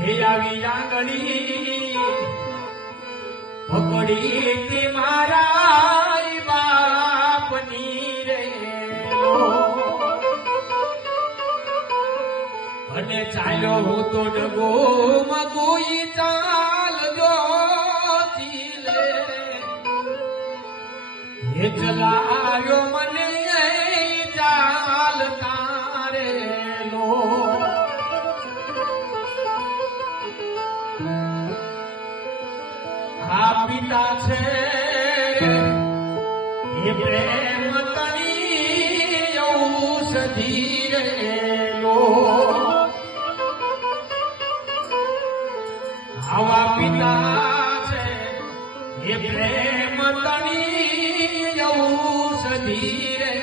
હે આવી આંગળી પકડી તી મારા બાપની રે અને ચાલ્યો હું તો ડગો મગોઈ ચાલજો ચીલે હે ચલાયો મને ચાલતા રે લો આ પિતા છે એ પ્રેમ તણી ઔષધી રે લો આવા પિતા છે એ પ્રેમ તણી ઔષધી રે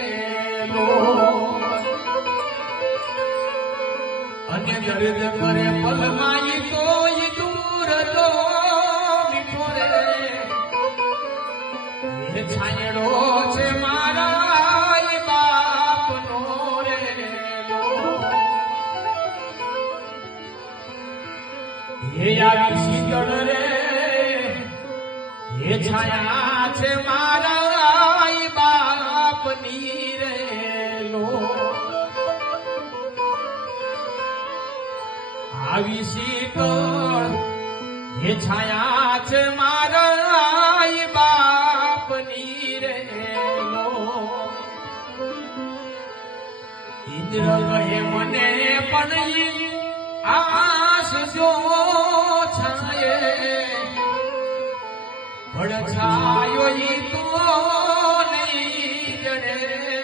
લો અને દર્દ કરે પલમાઈ તોય દૂર લો છાયડો છે મારા બાપનો રે લો હે આવી શીતળ રે હે છાયા છે મારા બાપની રે લો આવી શીતળ હે છાયા છે મારા બાપની રે લો ઇન્દ્ર કહે મને પણ આસ જો છાયે ભડછાયો ઈ તો નહીં જડે